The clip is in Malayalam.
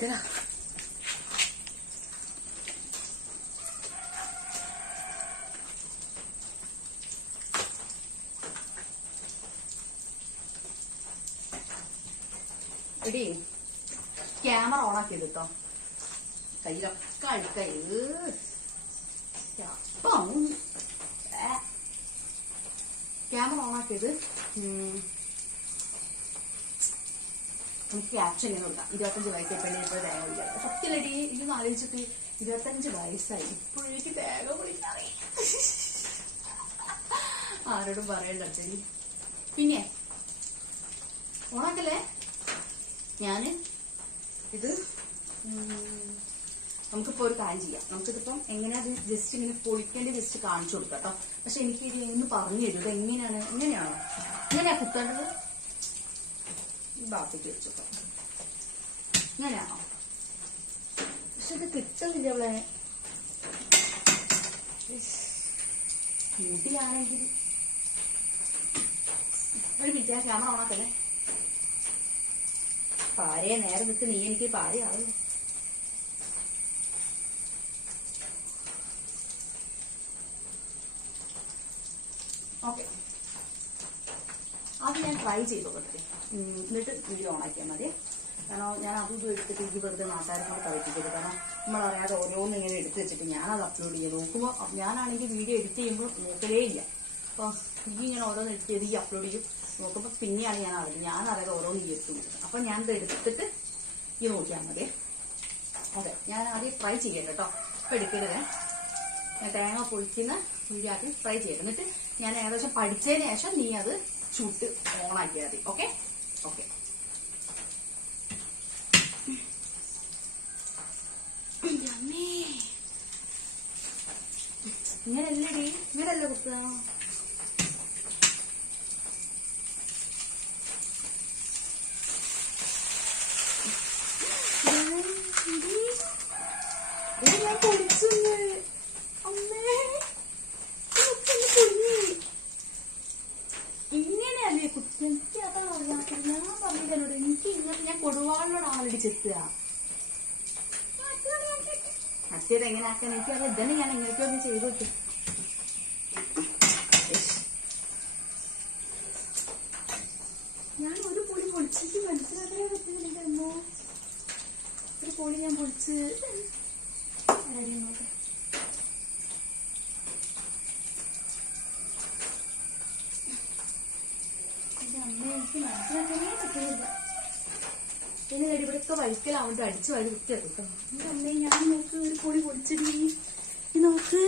എടുക്കല. എടി ക്യാമറ ഓണാക്കിയത് കേട്ടോ. കയ്യിലൊക്കെ അഴുക്കായി. ക്യാമറ ഓണാക്കിയത് നമുക്ക് ക്യാപ്ഷൻ ഇങ്ങനെ കൊടുക്കാം. 25 വയസ്സായി ഇപ്പോൾ തേങ്ങ പൊളിക്കാം. സത്യല്ലടി, ഇതൊന്നും ആലോചിച്ചിട്ട് 25 വയസ്സായി ഇപ്പോഴേക്ക് തേങ്ങ പൊളിക്കാറി. ആരോടും പറയണ്ട ശരി. പിന്നെ ഓണാക്കല്ലേ, ഞാന് ഇത് നമുക്കിപ്പോൾ ഒരു കാര്യം ചെയ്യാം. നമുക്കിതിപ്പം എങ്ങനെയാ അത് ജസ്റ്റ് ഇങ്ങനെ പൊളിക്കേണ്ടി ജസ്റ്റ് കാണിച്ചു കൊടുക്കാം കേട്ടോ. പക്ഷെ എനിക്ക് ഇത് എന്ന് പറഞ്ഞു തരും. ഇത് എങ്ങനെയാണോ ഇങ്ങനെയാ കുത്തേണ്ടത്? ഈ ഭാഗത്തേക്ക് വെച്ചോക്കാം. ഇങ്ങനെയാണോ? പക്ഷെ ഇത് കിട്ടുന്നില്ല അവളെ. മുടിയാണെങ്കിൽ ഒരു മിനിറ്റ്, ഞാൻ ക്യാമറ ഓണാക്കല്ലേ. പാരയെ നേരെ വിട്ട് നീ എനിക്ക് പാരയാവില്ല. ഓക്കെ, അത് ഞാൻ ട്രൈ ചെയ്തു നോക്കട്ടെ. എന്നിട്ട് വീഡിയോ ഓണാക്കിയാൽ മതി. കാരണം ഞാൻ അതും എടുത്തിട്ട് എനിക്ക് വെറുതെ നാട്ടുകാരെ കളിപ്പിക്കരുത്. കാരണം നമ്മളറിയാതെ ഓരോന്നും ഇങ്ങനെ എടുത്ത് വെച്ചിട്ട് ഞാനത് അപ്ലോഡ് ചെയ്ത് നോക്കുമ്പോൾ ഞാനാണെങ്കിൽ വീഡിയോ എഡിറ്റ് ചെയ്യുമ്പോൾ നോക്കലേ ഇല്ല. അപ്പോൾ ഈ ഞാൻ ഓരോന്ന് എഡിറ്റ് ചെയ്ത് ഈ അപ്ലോഡ് ചെയ്യും നോക്കുമ്പോൾ പിന്നെയാണ് ഞാനറിയാതെ ഓരോന്ന് ഈ എടുത്ത് കൊടുക്കുന്നത്. അപ്പം ഞാനിത് എടുത്തിട്ട് ഈ നോക്കിയാൽ മതി. ഓക്കെ, ഞാൻ ആദ്യം ഫ്രൈ ചെയ്യട്ടെ കേട്ടോ. ഇപ്പം എടുക്കരുത്. ഞാൻ തേങ്ങ പൊളിക്കുന്ന വീഡിയോ ആക്കി ഫ്രൈ ചെയ്യട്ടെ. എന്നിട്ട് ഞാൻ ഏകദേശം പഠിച്ചതിന് ശേഷം നീ അത് ചൂട്ട് ഓണാക്കിയാൽ മതി. Okay okay. ഇങ്ങനല്ലടി, ഇങ്ങനല്ല കുത്തുക. ഞാൻ പൊളിച്ചത് അമ്മേ, ഇങ്ങനെയല്ലേ കുത്തി? എനിക്ക് അതാണ് അറിയാത്തത്. ഞാൻ പറഞ്ഞില്ലല്ലോ എനിക്ക് ഇങ്ങനെ. ഞാൻ കൊടുവാളിനോടാണല്ലോ ചെത്തുക. മറ്റേത് എങ്ങനെ ആക്കാൻ എനിക്കത് ഇതന്നെ ഞാൻ എങ്ങനെയൊക്കെ ഒന്ന് ചെയ്തു വെക്കും. ഞാൻ ഒരു പൊടി പൊളിച്ചിട്ട് മനസ്സിലാക്കാൻ പറ്റുന്നില്ലല്ലോ. ഒരു പൊടി ഞാൻ പൊളിച്ച് നോക്കാം. അമ്മ എനിക്ക് മനസ്സിലാക്കാനേ പറ്റുന്നില്ല. പിന്നെ ഇവിടെയൊക്കെ വഴിക്കലാവുകൊണ്ട് അടിച്ചു വാരി വൃത്തിയാക്കും കേട്ടോ. എന്റെ അമ്മയെ ഞാൻ നോക്ക് ഒരു പൊടി പൊളിച്ചിട്ട് നോക്ക്.